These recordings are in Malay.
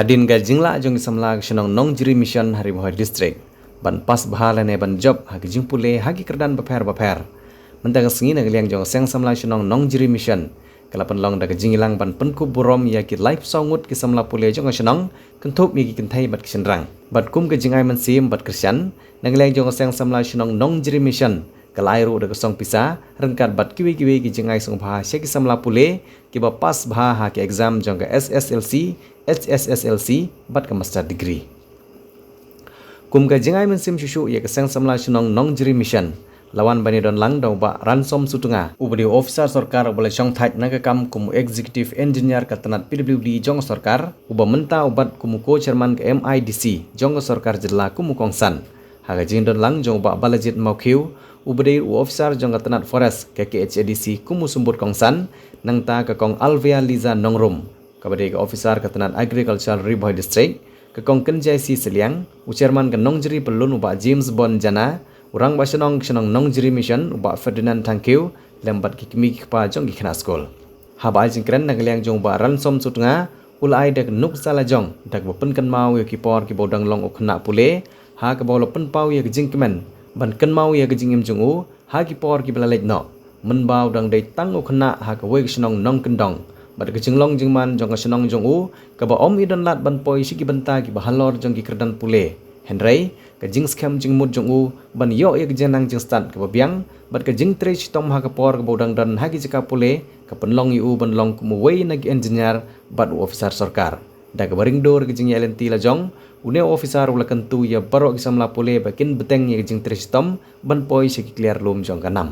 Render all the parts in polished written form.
Hadin ga jingla jong samla shenong nong jiri mission Haribohoi district ban pas bahala ne ban job hagi jingpule hagi kerdan baper mentang sengi na geliang jong seng samla shenong nong jiri mission kalapan long da jingilang ban penku burom ya ki life songut ki samla pule jong shenong kentup mi ki kentai bat kisenrang bat kum ga jingai man sim bat krisyan na geliang jong seng samla shenong nong jiri mission kalairu da song pisa rengkat bat kiwi ki jingai song bha se ki samla pule ki ba pas bha ha ki exam jong ga SSLC HSSLC bat ka master degree kum ga jingai man sim shushu ya ka seng samla shenong nong jiri mission lawan bani don lang dong ba ransom sutunga ubadi officer sarkar boleh chong thaj naga kam kum executive engineer ka tanat PWD jong sarkar uba menta ubat kum ko chairman ka MIDC jong sarkar jilla kum kongsan haga jing don lang jong ba balajit maukhiu ubadi officer jong ka tanat forest ka KHADC kum sumbut kongsan nang ta ka kong Alvia Liza Nongrum kabadi ka officer ka tanat agriculture Haribohoi district ka kong Kenjai Si Seliang u chairman ka nongjri pelun uba James Bon Jana urang ba shenong nong jiri mission uba Ferdinand Tangkiu lembat kikimi kpa jong gikna skol haba jingkren nagliang jong ba ransom sutunga ulai dak nuk sala jong dak bopen kan mau ya kipor ki bodang long ukna pule ha ka bolo pen pau ya jingkemen ban kan mau ya jingim jungu ha kipor ki belalek no men bau dang dei tang ukna ha ka we shenong nong kendong bad ke jinglong jingman jong shenong jong u ka ba om idon lat ban poi sigi benta ki ba halor jong ki kerdan pule henry ka jing scam jing mut jong u ban yo ya jenang jing stat ka biang bat ka jing trech tom ha ka por ka bodang dan ha ki jika pule ka penlong yu ban long ku wei na engineer bat officer sarkar da ka baring dor ka jing LNT la jong une officer ula kentu ya baro ki samla pule bakin beteng ya jing trech tom ban poi se ki clear lum jong kanam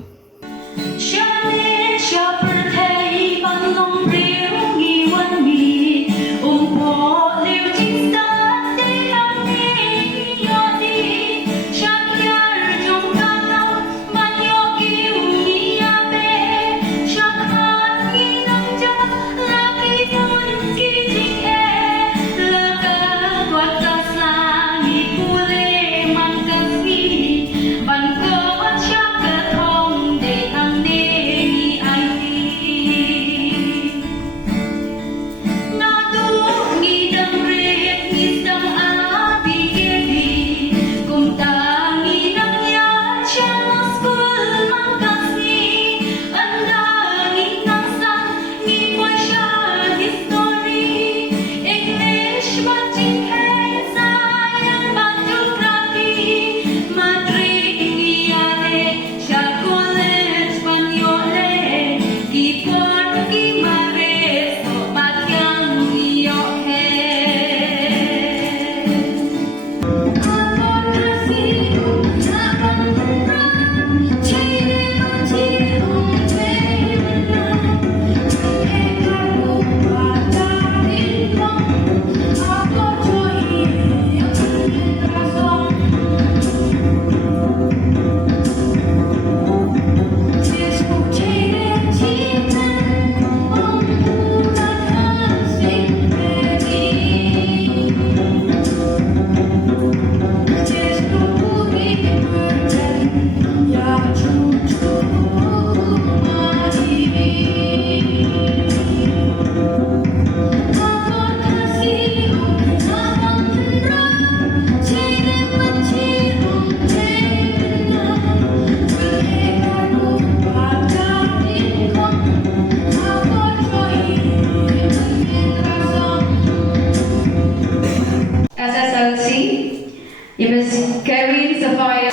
You must carry the fire.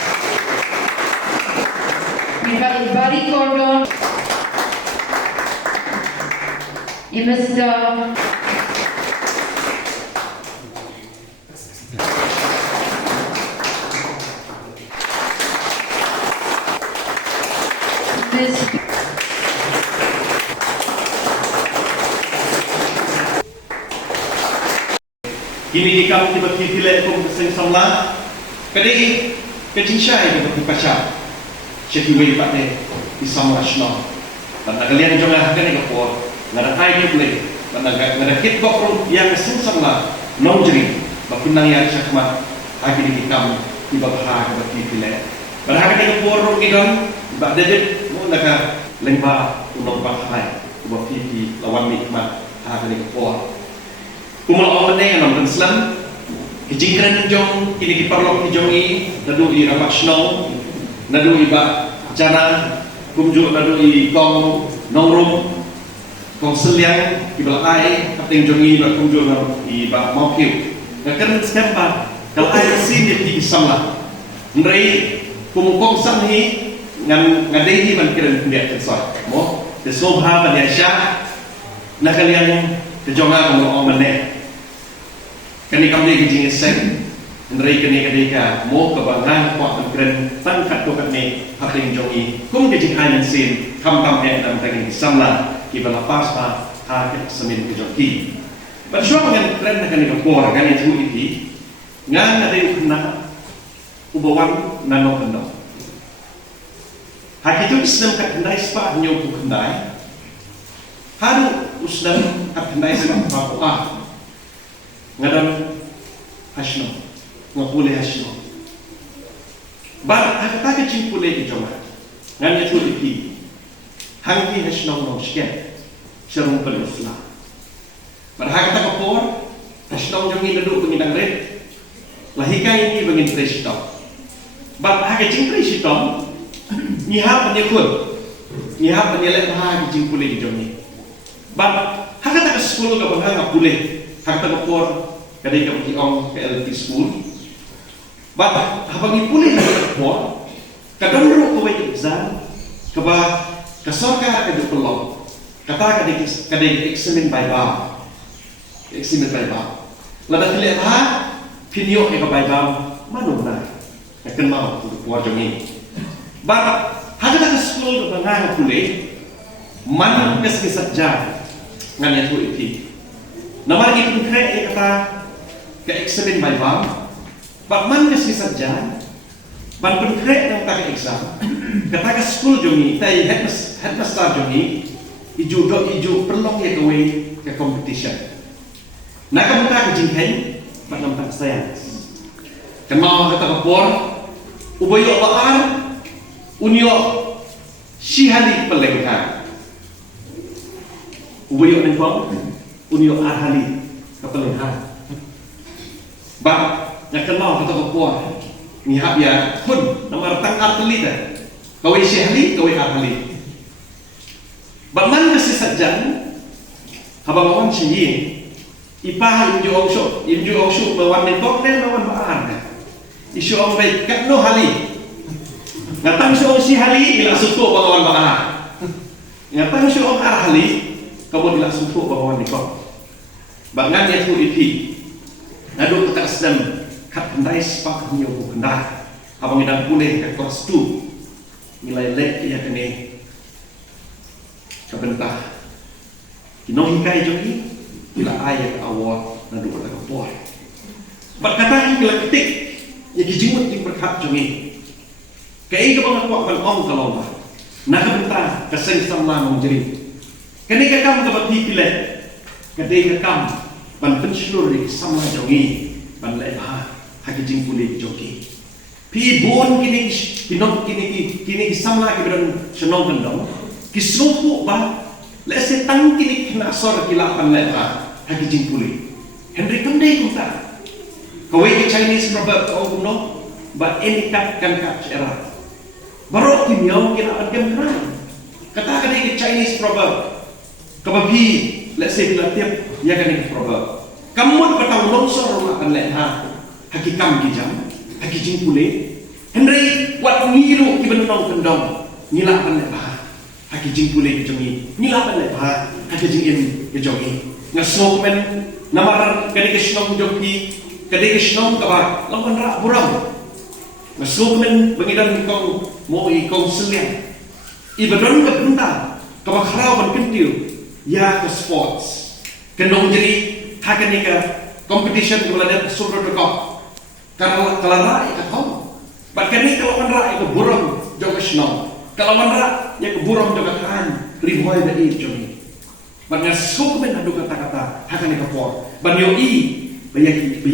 You have a body cordon. You must Kini kamu tiba-tiba pilih pun sing samla. Kadai kecing syai di baca. Cek wei pak ni di samla shno. Dan kalian jangan kan ni kapor. Ngada ai tu boleh. Dan ngada kit bokro yang sing samla nongjeri. Bakunang yang cakmat hagi di kamu tiba bahag bagi pilih. Berhag ni kapor ro gidan ba dedet mo naka lengba unong bahai. Buat pipi lawan nikmat hagi ni kapor. Kumul omane yang nomor Islam, kejingkran jong kini kiparlok jongi, nadu i ramak snow, nadu i ba jana, kumju nadu i kong nongrum, kong seliang i belai, kapten jongi ba kumju nadu i ba maukiu. Ngakan setempat, kalau ayat sini di samlah, nrei kumukong samhi ngadei man kiran kuliah tersoi, mo tesobha banyasya, nakalian kejonga kumul omane. Kani kami kejing sen, nrei kani kadeka mo kebangan kuat keren tangkat dokat ni haping jongi, kum kejing ayan sin kam dan tangin samla kibala paspa haket semin kejongi. Bersama dengan keren akan dikepor kan itu ini, ngan ada kena ubawan nano kena. Hak itu Islam kat kendai sepak nyobu kendai, haru Islam kat kendai sepak apa? Ngadam hasno, ngapule hasno. Bar hakata kecing pule di joma, ngan itu ini, hangki hasno nong sekian, serung Islam. Berhak kata kapor, hasno jongi duduk pengidang red, lahikai ini bengin presito. Bar hak kecing presito, nyihap penyekut, nyihap penyelek hak kecing pule di jongi. Bar hak kata ke sekolah ke bangga ngap pule. Hak tak kapor kadai ka ong ke LT school. Bapa habang ipuli na kapor kadang ro ko way exam kaba kasorka ka dipolog. Kata kadai examen by bar. Examen by bar. Lada kile ha pinyo e ka by bar mano na. Akan mau tu kuar jongi. Bapa hak tak school ka bangga puli man kes kisatja ngan tu iti. Namar itu kaya kata ke examen by bam, bakman kasi saja, ban pun kaya nang tak exam, kata ke school jongi, tay headmaster jongi, iju perlong ya kawai ke competition. Nak kamu tak kejingkai, ban nam tak saya. Kenal kata kapor, ubayo baar, unyo sihali pelengkap, ubayo nengkong. Unyo ahali kepelihan. Bak yang kenal kata kapor ni hab ya kun nama tang arteli dah. Kau syahli, kau ahli. Bak man kasi sajan habang awan siyi ipah imju ongsho bawan nengkok dan bawan baar. Isu orang baik kat no hali. Ngatang so si hali ila suku bawan baar. Ngatang so orang ahli kamu tidak sumpuk bahawa nikah. Bangan yang tu iti, ngadu tak sedang kat kendai sepak nyobu kendai. Abang idang pulih kat kelas tu, nilai lek ia kene kebentah. Kinong hikai jongi, bila ayat awal ngadu kata kapor. Berkata ini bila ketik, yang dijimut yang berkat jongi. Kaya kabang aku akan om kalau bah. Nak kebentah keseng samla menjerit. Ketika kamu dapat dipilih, ketika kamu ban pensiun di sama jongi, ban lebar, haki jingkuli jogi. Pi bon kini sama lagi berang senong gendong, kisrupu bah, lese tang kini kinasor kilapan lebar, haki jingkuli. Henry Kandai kuta, kau ke Chinese proverb kau kuno, ba enikat kan kat era. Baru kimia kilapan kemeran. Kata ke Chinese proverb. Kapabi, let's say bila tiap ya kan ini proverb. Kamu bertahu longsor rumah kan leha, hakikam kijam, hakijing pule. Henry wat milu kibenong kendong, nila kan leha, hakijing pule kijongi, nila kan leha, hakijing im kijongi. Ngasok men namaran kadai kesnong jogi, kadai kesnong kaba, lawan rak buram. Ngasok men bengidan kong mau ikong selian. Ibadon kebentar, kaba kerawan kentil. Ya ke sports, kendong jadi hakan ni ke competition kalau ada suruh dekok. Kalau rai ke kau, bahkan ni kalau rai ke burung juga senang. Kalau rai ya ke burung juga kan ribuan dari jomi. Bahkan suku men adu kata-kata hakan ni ke por. Banyo i banyak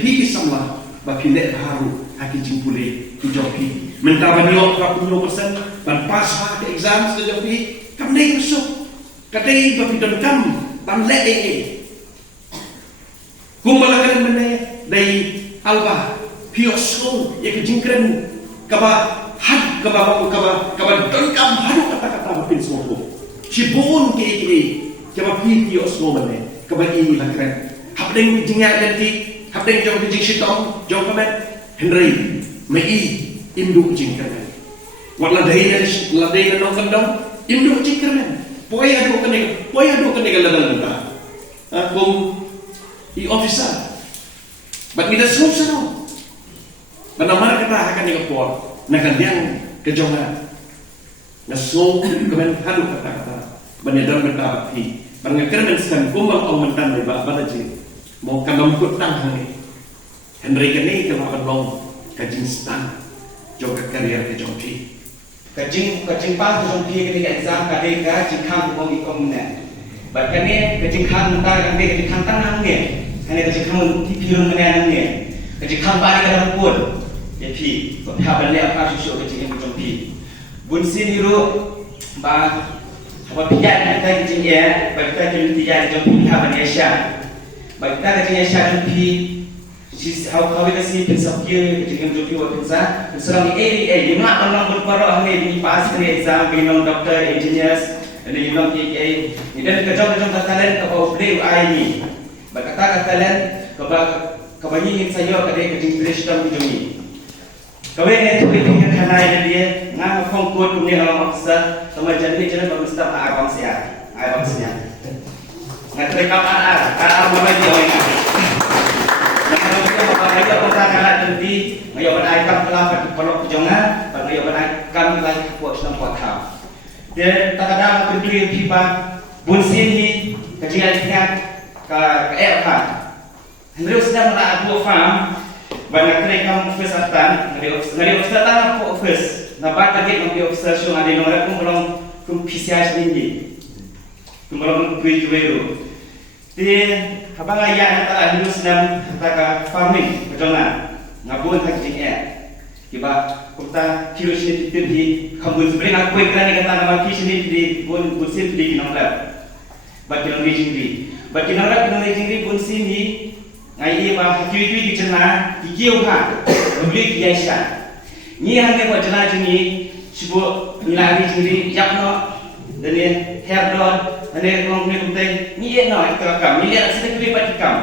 pi samlah bagi lek haru haki jimpule joki. Mentah banyo 40% ban pas ha ke exam sejoki kam ni masuk. Kadai bapidon kam ban lek ini. Kumbalakan mana dari alba piosku ya kejingkren kaba had kaba dengkam hadu kata-kata mungkin semua. Cibun ke kaba piosku mana kaba ini lakren. Habdeng jingya nanti habdeng jong kejing sitong jong kamet Henry mei imdu jingkren. Wala dahina nong kandong imdu jingkren. Poya do kanega lagal nta. Kum i officer but nida susah benar kata akan dikepor nakandiang kejongan naso kemen hadu kata benar benar pi benar kermen sekan kumbang aumentan de ba balaji mau kandang kutang hari Henry kene ke makan long kajing stan joka karier ke jongpi kajing pas jongpi ketika exam kadeka jikam kom ikom ne bat kane kajing kan ta kan de kajing tanang ne hanya kejadian di film mana ni, kejadian balik ke dalam pun, jadi apa ni apa susu kejadian macam ni. Bunsin hiru, bah, apa pijat kita kejadian ya, bah kita kejadian pijat macam ni apa ni Asia, bah kita kejadian Asia macam ni, sis how kasi pensapnya kejadian macam ni apa pensah, selama ini lima orang berparah ni pas ni exam, binong doktor, engineers, dan binong KK, ni dan kejadian katalan kau boleh ini. Berkata kalian kebanyakan saya kadang kejing Kristen begini. Kebanyakan itu kita kenal dia ngah kongkut punya orang maksa sama jadi jangan bermustah abang saya. Nggak terima apa mana dia orang. Kalau kita bapak kita pertanyaan nanti ngayo beraikan pelafat pelok kejongan, ngayo beraikan lagi kuat senang kuat ham. Dia tak ada pendiri pipa bunsin ni kejadian ke Eropa. Henry sedang nak buat farm, banyak mereka office atan, ngari office atan apa office, nampak lagi ngari office show ngari orang kumpulan PCI sendiri, kumpulan kuih. Dia abang ayah antara Henry sedang kata farming, kejongan, ngabun kacing Kiba kita virus ini di kambun sebenarnya aku ikan kata nama kisah di bun busin di kinonglap, bagi orang jingri. Bagi orang jingri pun sini, ngai bah kiwi di cina, kikiu ha, beli kiasan. Ni hanya buat cina jingri, sebut milari jingri, yakno, dan ni hair dot, dan ni orang ni kumtai, ni no itu kam, ni lihat sedikit lebih patikam.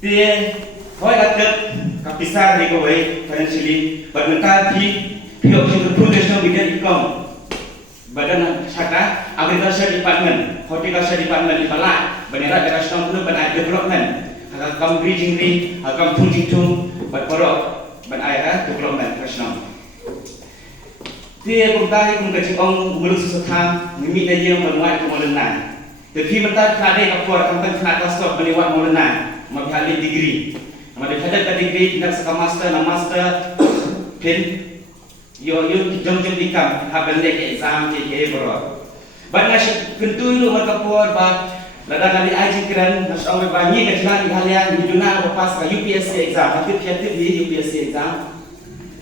Dia, kau kata kapisar ni kau financially, berbentar piok production bikin ikon. Badan Syaka Agriculture Department, Horticulture Department di Balak, Bandara Nasional Penuh Bandar Development, Hakam Bridging Ri, Hakam Tunjing Tung, Badporok, Bandar Development Nasional. Dia kumtai kumkaji ong melus sesuatu, mimpi dia menuai kemolenan. Tapi mentar kadai kapur kampan kena kasut melewat molenan, mabihali degree. Mabihali degree nak sekam master, pen. Yo jom dikam habel lek exam ke bro. Banyak kentu lu merkapur ba lada kali aji keren nasong banyak kejalan halian hiduna lepas ke UPSC exam tapi kreatif di UPSC exam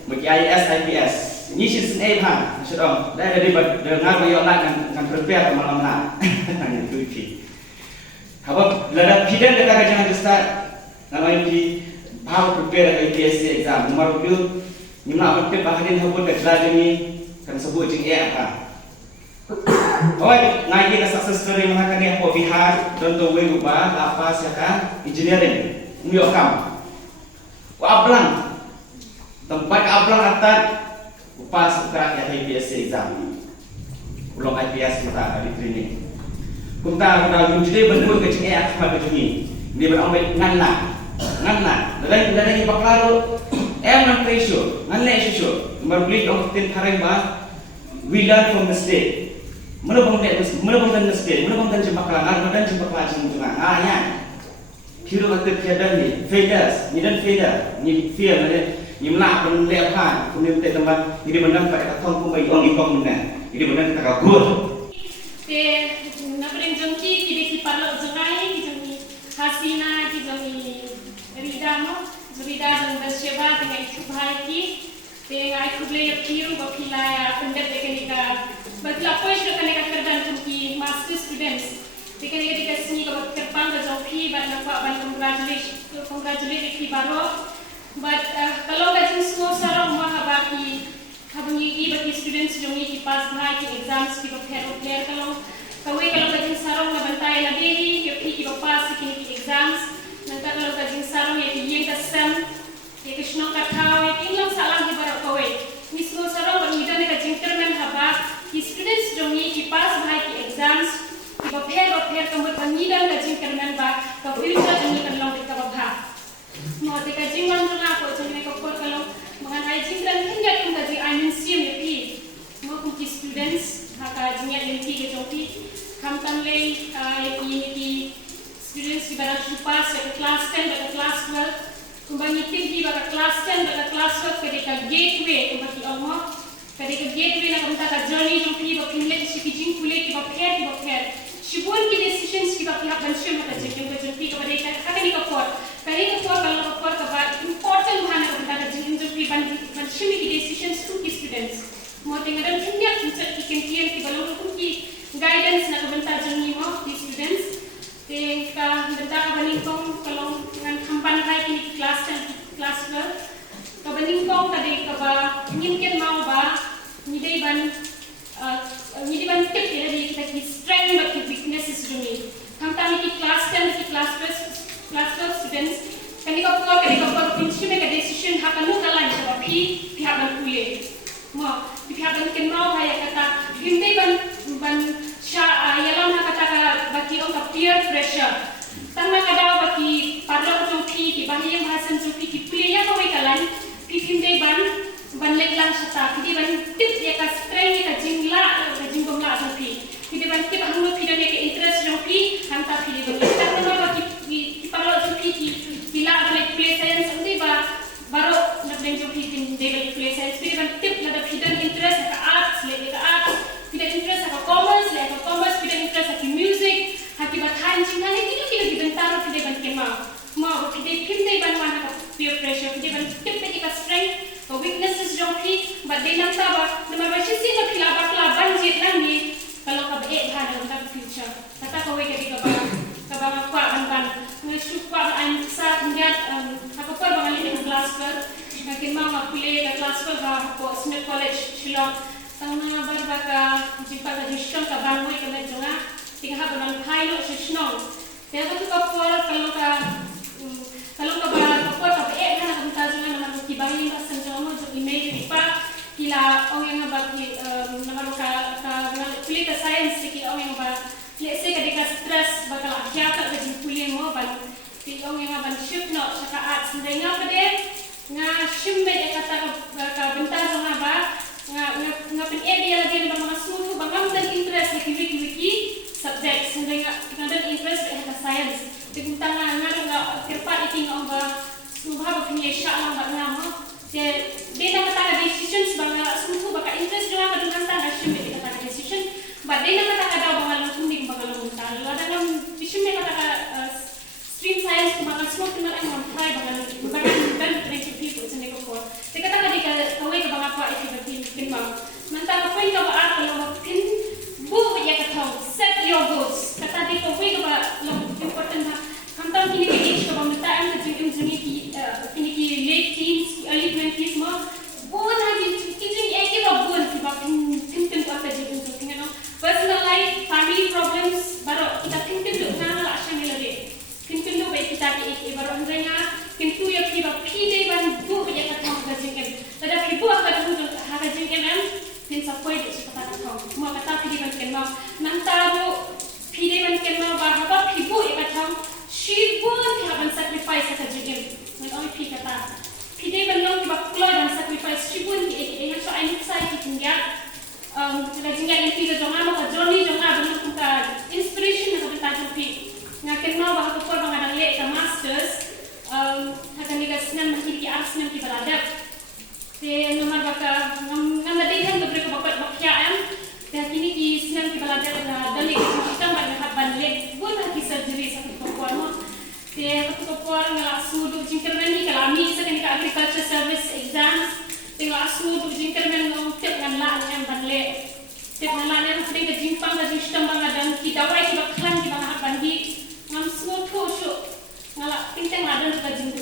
bagi IAS IPS ni season 8 ha nasong dari dengar yo nak kan prepare malam nak hanya tu iki habab lada pidan dekat jangan start namanya di how prepare ke UPSC exam nomor 2 Nimna betul bahagian hubung kejelas ini kan sebut jing apa? Oh, ngai kita success story mana kan yang Bihar, contoh ubah apa siapa engineering, Nyokam, Ablang, tempat Ablang atas upas kerak ya IPSC exam, belum IPS kita di training. Kita jadi bentuk kecing apa kecing ini berambil nganna, dari baklaru. Eman ratio, nganle isu. Berbeli orang tin kareng bah, we learn from mistake. Mana bang mistake, mana bang jumpa kelangan, mana jumpa kelajang juga. Ya. Kira kata tiada ni, failures, ni dan failure, ni fear, ni melak berlebihan, kemudian kita tempat, jadi benar pada kata pun bagi orang ikut benar, jadi benar kita kagum. Nak beri jangki, kita kiparlo jangai, kita ni hasina, kita ni rida no. Berita dan bersyabat dengan ikut baiki, dengan ikut layak kiru berpilai pendet dengan berkelap poin dengan kerjaan untuk master students. Dengan kita sini kalau terpang berjauhi, banyak congratulations. congratulate ki baro. But kalau kajing semua sarang mahabaki habungi bagi students jongi ki pass bhai ki exams ki prepare kalau kajing sarang na bantai la deri yo ki pass ki exams nanta kalau kajing sarang ya ki yeng ka sem ya ki shno ka thao ya ki lang salang ki baro kawe ni semua sarang bangi dan kajing termen haba ki students jongi ki pass bhai ki exams ki prepare kamu bangi dan kajing termen ba ka future jongi kan long ka ba mau dikajing manjuna ko jeng ko kalau mengenai jingran hingga kum kaji ainin sim ya pi mau kum ki students haka jingya lenti ke jopi kam tan lei ya ki students ki bara chupas ya class 10 ya class 12 kumbani tim ba class 10 ya class 12 ke ka gateway kumbaki almo ke ka gateway na kam ta journey jopi ba pinle si ki jing kule ki ba pher shibun ki decisions ki ba ki haban shim ka jing ko jopi ka ba dei ka ka ni ka por kari ko kalau ko ka ba important bahana ka ta jing jopi ban shimi ki decisions to ki students mo tingadan hinyak future ki kentian ki balong ko ki guidance na ka banta jing mo ki students te ka banta ka baning kong kalau ngan kampan hai ki class 10 class 12 ka baning kong ka dei ka ba ngin mau ba ni dei ban tip ya di kita ki strength but ki weaknesses juni kam ta ki class 10 ki class 12 students kani ko pinchime ka decision hakanu kala ni ba phi haban kule mo phi haban ken mau haya kata himbe ban sha yalam na kata ka baki on ka peer pressure tanna ka daw baki parlo ko phi ki bahiyang hasan jo phi ki player ko kalan phi himbe ban leklang sata ki ban tip ya ka strength ka jinggomla jo phi ki ban tip hanu phi dan ke interest jo phi hanta phi ban tanna baki parlo jo phi ki bila ada play science nanti baru nak jo phi tin devel play science phi ban tip na da hidden interest ka arts le ka arts hidden interest ka commerce hidden interest ka music haki bathan jing na ki ban taro phi ban ke ma phi de ban wana ka peer pressure phi ban tip pe ka strength ka weaknesses jo phi but de lang ta ba na ma shi si na phi la ban je lang ni kalau ka be bhana ka future kata ka we ka ba kwa ban ngesukwa an sa ngat ako pa bangali ng class per nakin mga pile ka class per ba ko Smith College Shillong tang na barba ka jipa ka disyon ka bangoy ka medyo nga tingha ba ng kailo sa snow kaya ka tuka po kalau ka ba ka be na kumta nga naman kibahin ka sa mo jo email pa kila o nga ba ki naman ka pile ka science ki o nga ba let's say kadika stress bakal akyata ka jipuli mo ban tiong yang ban shift no saka arts ndai nga pade nga shimbe ya kata ka bentar nga ba nga pen area lagi ba mga sutu ba ngam dan interest ki wiki subject ndai nga dan interest ka science tigunta nga kirpa iting ang ba subha ba kini sha lang ba nga mo je data kata decisions ba nga sutu ba ka interest nga ka dun ta shimbe kata decision ba data kata daw ba nga kuning ba nga lunta lada nga shimbe kata stream science kumaka smart na ay mga try bagan dan training people sa niko ko teka ta kadi ka kaway ka banga pa iti pinma nanta ka point ka ba at lo pin bu ya ka thong set your goals kata di ko way ka ba lo important na kamtam kini age ka ba mata ang jing ki late teens early 20s mo bu na jing eke ba bu ba tin ko ta jing no personal life family problems baro kita tin do na la asya nilare kintu baik kita ki baru andrenya kintu ya kiba pide ban bu ya ka thong ka jing tada ki bu ka du ha ka jing tin sa poi de sa ta thong mo ka ta pide ban ken ma nan ta ro pide ban ken ma ba ha ba ki bu ya ka thong shi bu ki ha ban sacrifice ka jing mai oi pi ka ta pide ban lo ki ba klo dan sacrifice shi bu ki e ha so ai ni sai ki tingya ka jing ya ti jo ma ka journey jo ma ban ku ka inspiration na ka ta ju pi ngaken mau bahas apa mengadang lek ke masters akan digasnan menjadi arts yang kibaradap te nomor baka ngam ladaihan beberapa bapak bakyaan dan kini di sinan kibaradap na dali kita banyak ban lek buat haki surgery sa kekuan mo te kekuan ngala sudu jingkermen ni kalami sa kanika agriculture service exams te ngala sudu jingkermen ngom tip ngan la yang ban lek tip ngan la yang sering ke jimpang da sistem bangadan kita wai ki baklan ki bangat bandi ngam semua tu ngala pinteng ada ka jing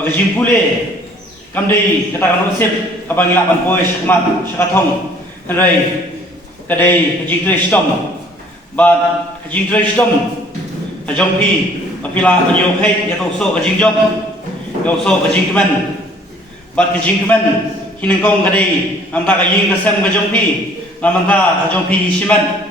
bagajing pule kamdei katakan usip kabangila pan poi shakmat shakathong henrai kadai kajing trestom ba kajing trestom ajongpi apila panyo khai yato so kajing job yo so kajing kemen bat kajing kemen hinengkong kadai amta kajing kasem kajongpi namanta kajongpi siman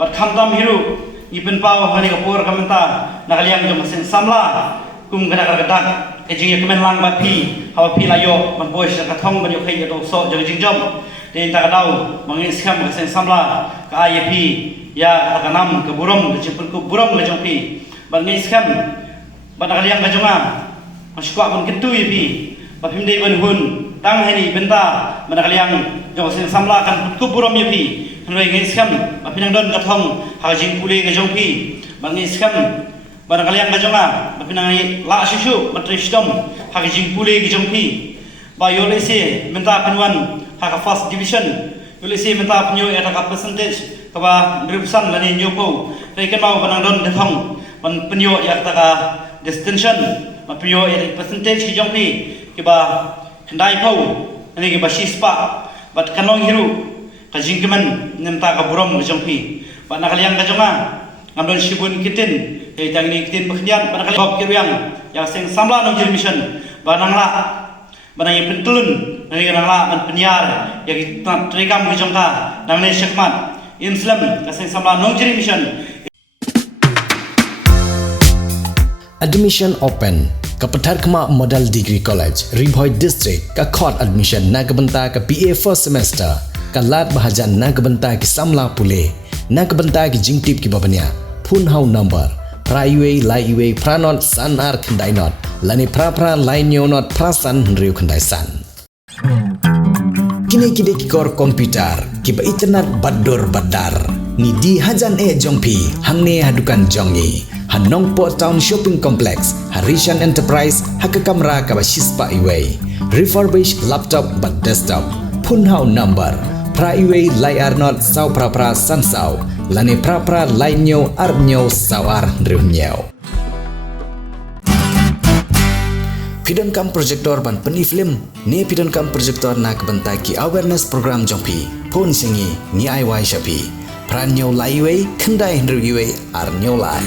bat khamtam hiru ipen pau hani kapur kamenta nakaliang jom sen samla kum kana karadak kajing kemen lang bat pi hawa pi layo man boy shakathong banyo khai yato so kajing job den takadau mangin skam kasen samla ka IAP ya takanam ke burom ke jemput ke burom ke jongpi bangi skam banakaliang ke jonga maskwa pun ketu IAP bapimdei ban hun tang heni benta banakaliang jong sen samla kan ke burom IAP henoi ngi skam bapinang don kathong hajing pule ke jongpi bangi skam banakaliang ke jonga bapinang la susu matristom hajing pule ke jongpi ba yolese menta panwan haka first division yolese menta punyo eta ka percentage kaba representan lani nyopo reikan mau panangdon detong pan punyo ya ka distinction ma punyo eta percentage ki jongpi kiba kendai pau ani kiba sispa bat kanong hiru ka jingkeman nemta ka burom jongpi ba nakaliang ka jonga ngamdon sibun kitin e tangni kitin bakhnian ba nakaliang kiryang ya sing samla nong mission ba nangla banai pentulun nani nangla man penyar ya kita terekam ke jongka nangne syakmat Islam kasih samla nongjiri mission Admission open Kapetar Kema Model Degree College Ribhoi District ka khot admission na kabenta ka BA first semester ka lat bahajan na kabenta ki samla pule na kabenta ki jingtip ki babanya phun hau number praiwe laiwe pranot sanar khandai not lani pra lain not prasan riu khandai san kini ki kor komputer ki ba internet badur badar ni di hajan jongpi hangne hadukan jongi hanong po town shopping complex Harishan Enterprise haka kamera ka ba shispa iwe refurbished laptop but desktop phun hau number praiwe layar not sau pra san sau lani pra lain arnyo sawar riu nyau Pidon kam projector ban peni film ne pidon kam projector nak bentai ki awareness program jongpi phone singi ni ai wai shapi pran nyau lai wei khandai hendru iwe ar nyau lai